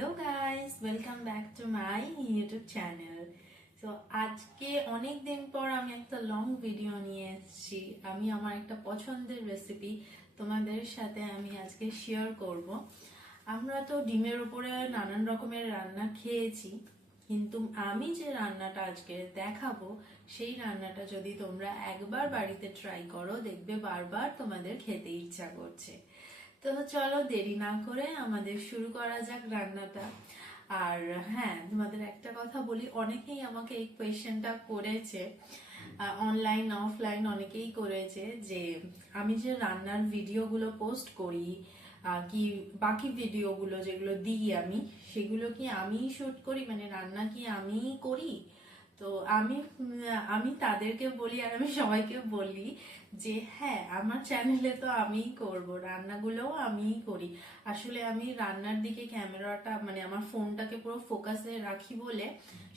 Hello guys, welcome back to my YouTube channel. তো আজকে অনেক দিন পর আমি একটা লং ভিডিও নিয়ে এসেছি। আমি আমার একটা পছন্দের রেসিপি তোমাদের সাথে আমি আজকে শেয়ার করব। আমরা তো ডিমের উপরে নানান রকমের রান্না খেয়েছি, কিন্তু আমি যে রান্নাটা আজকে দেখাবো সেই রান্নাটা যদি তোমরা একবার বাড়িতে ট্রাই করো, দেখবে বারবার তোমাদের খেতে ইচ্ছা করছে। তো চলো দেরি না করে আমাদের শুরু করা যাক রান্নাটা। আর হ্যাঁ, তোমাদের একটা কথা বলি, অনেকেই আমাকে এই কোয়েশ্চেনটা করেছে, অনলাইন অফলাইন অনেকেই করেছে, যে আমি যে রান্নার ভিডিওগুলো পোস্ট করি কি বাকি ভিডিওগুলো যেগুলো দিই আমি, সেগুলো কি আমিই শুট করি, মানে রান্না কি আমিই করি? তো আমি তাদেরকে বলি আর আমি সবাইকে বলি যে হ্যাঁ, আমার চ্যানেলে তো আমিই করব, রান্নাগুলোও আমিই করি। আসলে আমি রান্নার দিকে ক্যামেরাটা মানে আমার ফোনটাকে পুরো ফোকাসে রাখি বলে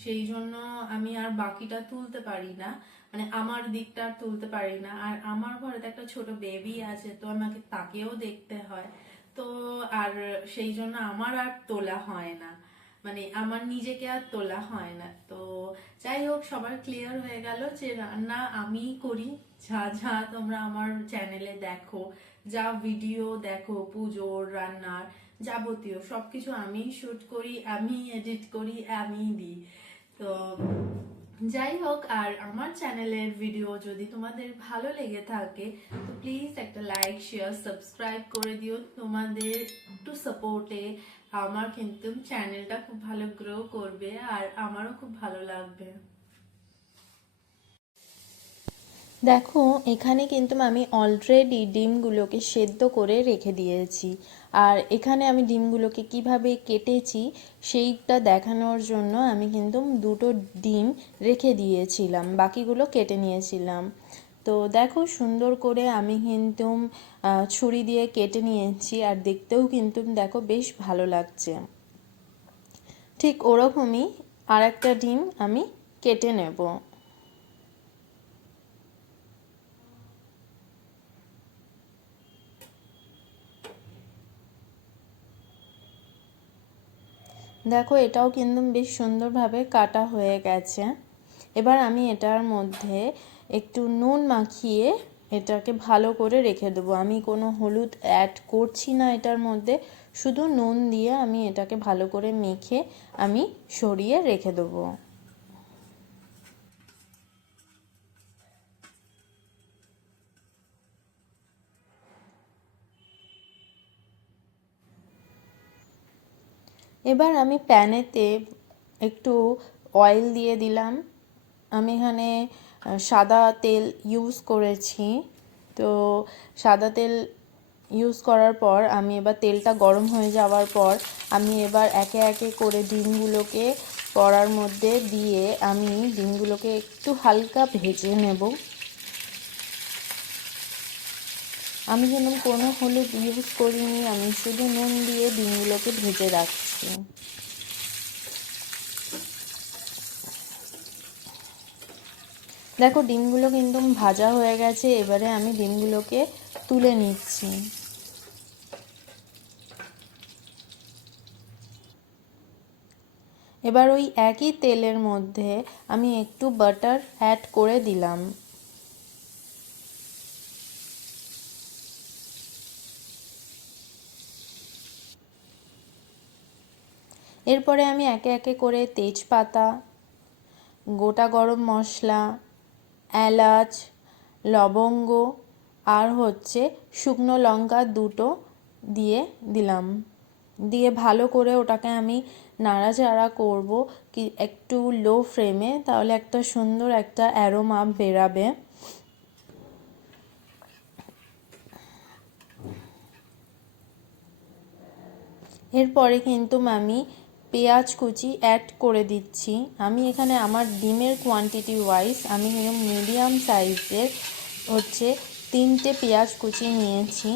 সেই জন্য আমি আর বাকিটা তুলতে পারি না, মানে আমার দিকটা আর তুলতে পারি না। আর আমার ঘরে তো একটা ছোট বেবি আছে, তো আমাকে তাকেও দেখতে হয়। তো আর সেই জন্য আমার আর তোলা হয় না, মানে আমার নিজেকে আর তোলা হয় না। তো যাই হোক, সবার ক্লিয়ার হয়ে গেল যে রান্না আমিই করি। যা যা তোমরা আমার চ্যানেলে দেখো, যা ভিডিও দেখো পুজোর রান্নার যাবতীয় সবকিছু আমিই শুট করি, আমি এডিট করি, আমিই দিই। তো যাই হোক, আর আমার চ্যানেলের ভিডিও যদি তোমাদের ভালো লেগে থাকে তো প্লিজ একটা লাইক শেয়ার সাবস্ক্রাইব করে দিও। তোমাদের একটু সাপোর্টে আমার কিন্তু চ্যানেলটা খুব ভালো গ্রো করবে আর আমারও খুব ভালো লাগবে। দেখো, এখানে কিন্তু আমি অলরেডি ডিমগুলোকে সেদ্ধ করে রেখে দিয়েছি। আর এখানে আমি ডিমগুলোকে কিভাবে কেটেছি সেইটা দেখানোর জন্য আমি কিন্তু দুটো ডিম রেখে দিয়েছিলাম, বাকিগুলো কেটে নিয়েছিলাম। তো দেখো, সুন্দর করে আমি কিন্তু ছুরি দিয়ে কেটে নিয়েছি, আর দেখতেও কিন্তু দেখো বেশ ভালো লাগছে। ঠিক ওরকমই আর একটা ডিম আমি কেটে নেব। দেখো, এটাও কিন্তু বেশ সুন্দরভাবে কাটা হয়ে গেছে। এবার আমি এটার মধ্যে একটু নুন মাখিয়ে এটাকে ভালো করে রেখে দেবো। আমি কোনো হলুদ অ্যাড করছি না এটার মধ্যে, শুধু নুন দিয়ে আমি এটাকে ভালো করে মেখে আমি সরিয়ে রেখে দেবো। এবার আমি প্যানেতে একটু অয়েল দিয়ে দিলাম। আমি এখানে সাদা তেল ইউজ করেছি। তো সাদা তেল ইউজ করার পর আমি এবার তেলটা গরম হয়ে যাওয়ার পর আমি এবার একে একে করে ডিমগুলোকে কড়ার মধ্যে দিয়ে আমি ডিমগুলোকে একটু হালকা ভেজে নেব। আমি যেন কোনো হলুদ ইউজ করিনি, আমি শুধু নুন দিয়ে ডিমগুলোকে ভেজে রাখছি। দেখো, ডিমগুলো কিন্তু ভাজা হয়ে গেছে। এবারে আমি ডিমগুলোকে তুলে নিচ্ছি। এবার ওই একই তেলের মধ্যে আমি একটু বাটার অ্যাড করে দিলাম। এরপরে আমি একে একে করে তেজপাতা, গোটা গরম মশলা, এলাচ, লবঙ্গ আর শুকনো লঙ্কা দুটো দিয়ে দিলাম। দিয়ে ভালো করে ওটাকে আমি নাড়াচাড়া করব, কি একটু লো ফ্লেমে, তাহলে একটা সুন্দর একটা অ্যারোমা বেরাবে। এরপরে কিন্তু আমি পেঁয়াজ কুচি অ্যাড করে দিচ্ছি। আমি এখানে আমার ডিমের কোয়ান্টিটি ওয়াইজ আমি এরকম মিডিয়াম সাইজের 3টে পেঁয়াজ কুচি নিয়েছি।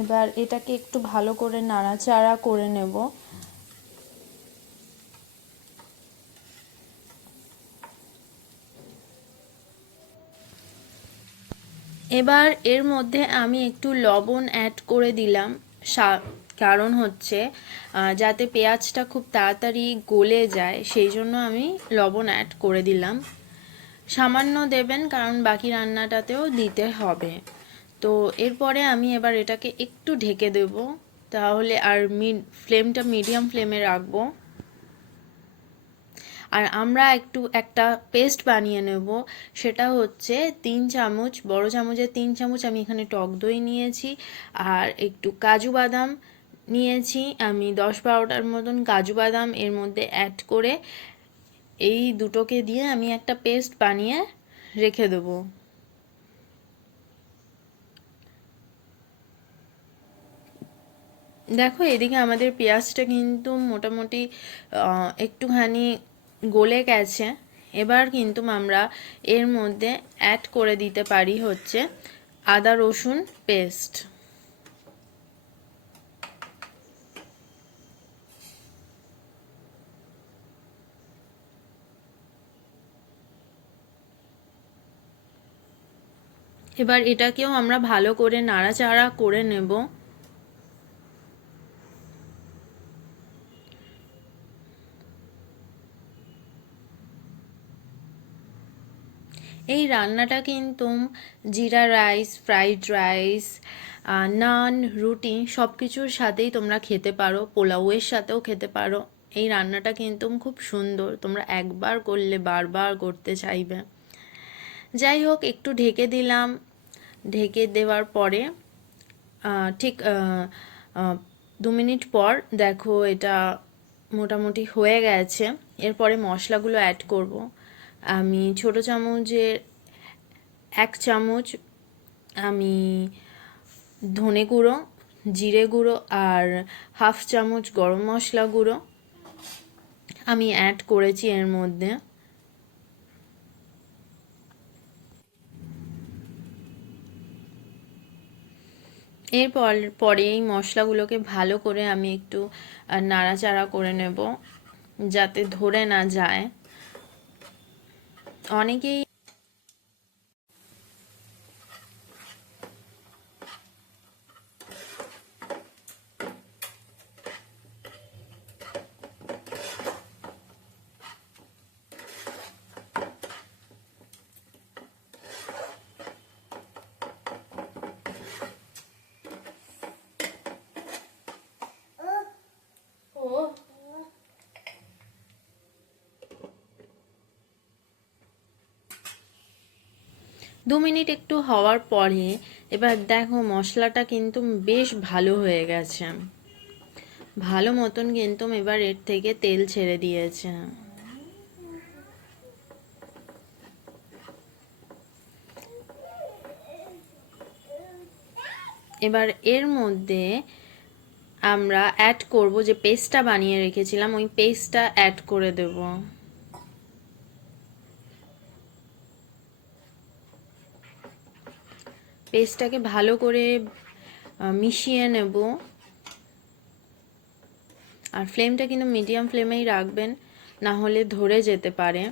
এবার এটাকে একটু ভালো করে নাড়াচাড়া করে নেব। এবার এর মধ্যে আমি একটু লবণ অ্যাড করে দিলাম, কারণ হচ্ছে যাতে পেঁয়াজটা খুব তাড়াতাড়ি গলে যায়, সেই জন্য আমি লবণ অ্যাড করে দিলাম। সামান্য দেবেন, কারণ বাকি রান্নাটাতেও দিতে হবে। তো এরপরে আমি এবার এটাকে একটু ঢেকে দেব, তাহলে আর ফ্লেমটা মিডিয়াম ফ্লেমে রাখবো। আর আমরা একটা পেস্ট বানিয়ে নেব, সেটা হচ্ছে 3 চামচ, বড় চামচের 3 চামচ আমি এখানে টক দই নিয়েছি, আর একটু কাজু বাদাম নিয়েছি আমি 10-12টার মতন কাজু বাদাম এর মধ্যে অ্যাড করে এই দুটোকে দিয়ে আমি একটা পেস্ট বানিয়ে রেখে দেবো। দেখো এদিকে আমাদের পেঁয়াজটা কিন্তু মোটামুটি একটুখানি গলে গেছে। এবার কিন্তু আমরা এর মধ্যে অ্যাড করে দিতে পারি হচ্ছে আদা রসুন পেস্ট। এবার এটাকেও আমরা ভালো করে নাড়াচাড়া করে নেব। এই রান্নাটা কিন্তু জিরা রাইস, ফ্রাইড রাইস, নান, রুটি সব কিছুর সাথেই তোমরা খেতে পারো, পোলাওয়ের সাথেও খেতে পারো। এই রান্নাটা কিন্তু খুব সুন্দর, তোমরা একবার করলে বারবার করতে চাইবে। যাই হোক, একটু ঢেকে দিলাম। ঢেকে দেওয়ার পরে ঠিক 2 মিনিট পর দেখো এটা মোটামুটি হয়ে গেছে। এরপরে মশলাগুলো অ্যাড করব। আমি ছোট চামচের 1 চামচ আমি ধনে গুঁড়ো, জিরে গুঁড়ো আর 1/2 চামচ গরম মশলা গুঁড়ো আমি অ্যাড করেছি এর মধ্যে। পরে এই মশলাগুলোকে ভালো করে আমি একটু নাড়াচাড়া করে নেব, যাতে ধরে না যায়। অনেকেই দু মিনিট একটু হওয়ার পরে এবার দেখো মশলাটা কিন্তু বেশ ভালো হয়ে গেছে, ভালো মতন কিন্তু এবার এর থেকে তেল ছেড়ে দিয়েছে। এবার এর মধ্যে আমরা অ্যাড করব যে পেস্টটা বানিয়ে রেখেছিলাম, ওই পেস্টটা অ্যাড করে দেব। পেস্টটাকে ভালো করে মিশিয়ে নেব। আর ফ্লেমটা কিন্তু মিডিয়াম ফ্লেমেই রাখবেন, না হলে ধরে যেতে পারে।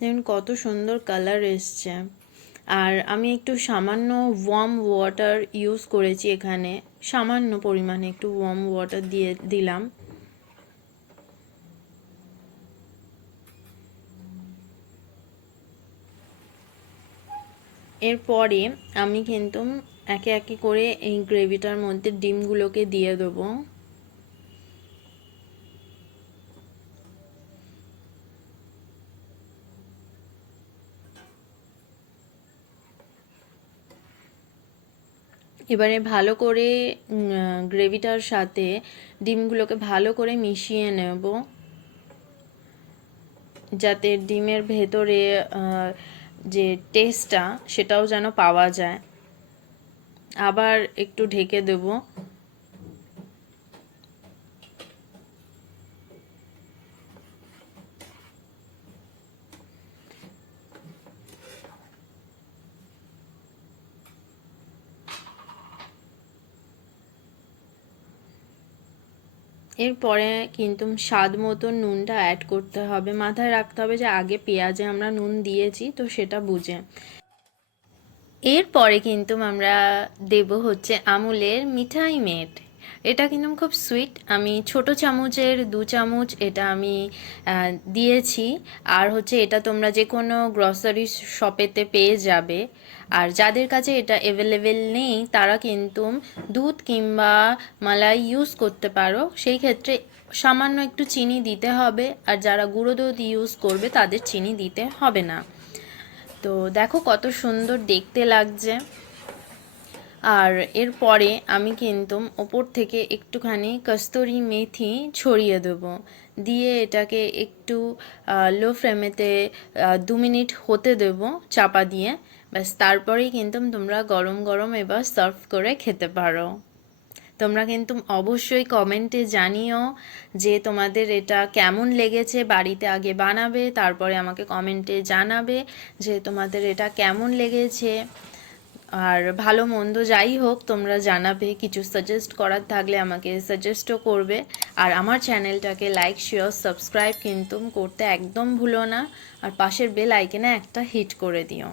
দেখুন কত সুন্দর কালার এসছে। আর আমি একটু সামান্য ওয়ার্ম ওয়াটার ইউজ করেছি এখানে, সামান্য পরিমাণে একটু ওয়ার্ম ওয়াটার দিয়ে দিলাম। এরপরে আমি কিন্তু একে একে করে এই গ্রেভিটার মধ্যে ডিমগুলোকে দিয়ে দেবো। এবারে ভালো করে গ্রেভিটার সাথে ডিমগুলোকে ভালো করে মিশিয়ে নেব, যাতে ডিমের ভেতরে যে টেস্টটা সেটাও যেন পাওয়া যায়। আবার একটু ঢেকে দেব। এরপরে কিন্তু স্বাদ মতো নুনটা অ্যাড করতে হবে। মাথায় রাখতে হবে যে আগে পেঁয়াজে আমরা নুন দিয়েছি, তো সেটা বুঝে। এরপরে কিন্তু আমরা দেব হচ্ছে আমুলের মিঠাই মেট। এটা কিন্তু খুব সুইট। আমি ছোট চামচের 2 চামচ এটা আমি দিয়েছি। আর হচ্ছে এটা তোমরা যে কোনো গ্রসারি শপেতে পেয়ে যাবে। আর যাদের কাছে এটা অ্যাভেলেবেল নেই তারা কিন্তু দুধ কিংবা মালাই ইউজ করতে পারো। সেই ক্ষেত্রে সামান্য একটু চিনি দিতে হবে, আর যারা গুঁড়ো দুধ ইউজ করবে তাদের চিনি দিতে হবে না। তো দেখো কত সুন্দর দেখতে লাগছে। আর এরপরে আমি কিন্তু ওপর থেকে একটুখানি কস্তুরি মেথি ছড়িয়ে দেবো, দিয়ে এটাকে একটু লো ফ্লেমেতে 2 মিনিট হতে দেবো চাপা দিয়ে। ব্যাস, তারপরেই কিন্তু তোমরা গরম গরম এবার সার্ভ করে খেতে পারো। তোমরা কিন্তু অবশ্যই কমেন্টে জানিও যে তোমাদের এটা কেমন লেগেছে। বাড়িতে আগে বানাবে, তারপরে আমাকে কমেন্টে জানাবে যে তোমাদের এটা কেমন লেগেছে। আর ভালো মন্দ যাই হোক তোমরা জানাবে, কিছু সাজেস্ট করার থাকলে আমাকে সাজেস্টও করবে। আর আমার চ্যানেলটাকে লাইক, শেয়ার, সাবস্ক্রাইব কিন্তু করতে একদম ভুলো না। আর পাশের বেল আইকনে একটা হিট করে দিও।